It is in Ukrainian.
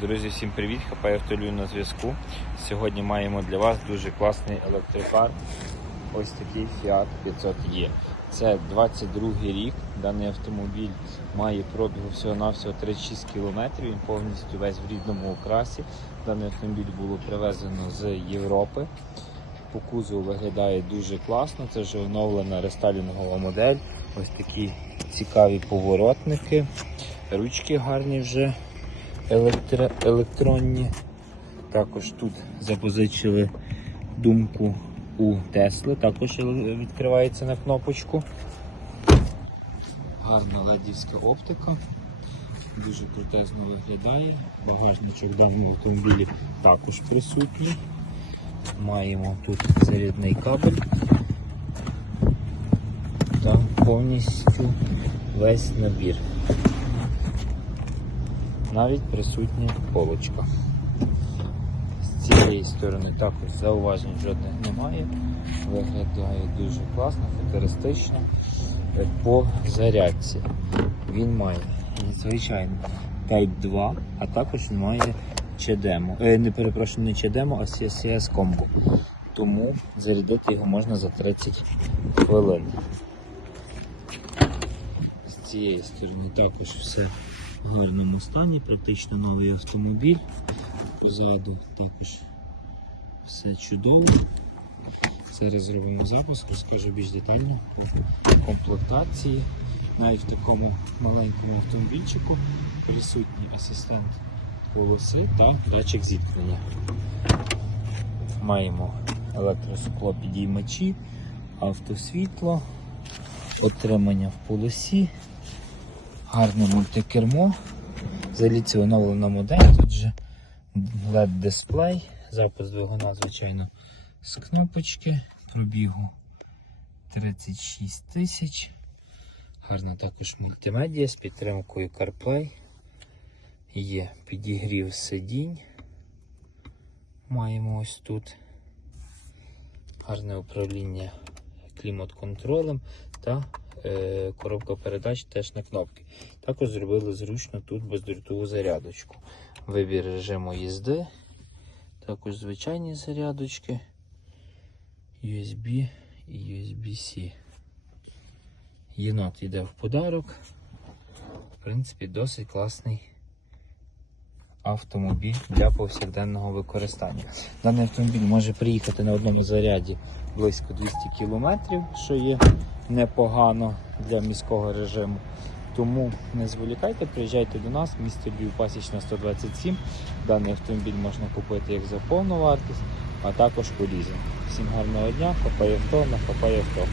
Друзі, всім привіт! Хапай автолюю на зв'язку. Сьогодні маємо для вас дуже класний електрокар. Ось такий Fiat 500E. Це 22 рік. Даний автомобіль має пробігу всього-навсього 36 км. Він повністю весь в рідному окрасі. Даний автомобіль було привезено з Європи. По кузову виглядає дуже класно. Це вже оновлена рестайлінгова модель. Ось такі цікаві поворотники. Ручки гарні вже електро, електронні. Також тут запозичили думку у Тесли, також відкривається на кнопочку. Гарна ледівська оптика. Дуже крутезно виглядає. Багажничок в даному автомобілі також присутній. Маємо тут зарядний кабель та повністю весь набір. Навіть присутня полочка. З цієї сторони також зауважень жодних немає. Виглядає дуже класно, футуристично. По зарядці він має звичайно Type 2, а також він має CDMO. Е, не перепрошую, не CDMO, а CCS комбо. Тому зарядити його можна за 30 хвилин. З цієї сторони також все в гарному стані, практично новий автомобіль. Позаду також все чудово. Зараз зробимо запуск, розкажу більш детально комплектації. Навіть в такому маленькому автомобільчику присутній асистент полоси та датчик зіткнення. Маємо електроскло підіймачі, автосвітло, отримання в полосі, гарне мультикермо. Взагалі це оновлена модель, тут же LED дисплей, запис двигуна, звичайно, з кнопочки, пробігу 36 тисяч. Гарна також мультимедіа з підтримкою CarPlay. Є підігрів сидінь. Маємо ось тут. Гарне управління клімат-контролем та коробка передач теж на кнопки. Також зробили зручно тут бездротову зарядочку. Вибір режиму їзди, також звичайні зарядочки, USB і USB-C. Єнот йде в подарок. В принципі, досить класний автомобіль для повсякденного використання. Даний автомобіль може приїхати на одному заряді близько 200 км, що є непогано для міського режиму. Тому не зволікайте, приїжджайте до нас, місто Львів Пасічна 127. Даний автомобіль можна купити як за повну вартість, а також по лізі. Всім гарного дня, хапає авто, на хапає авто.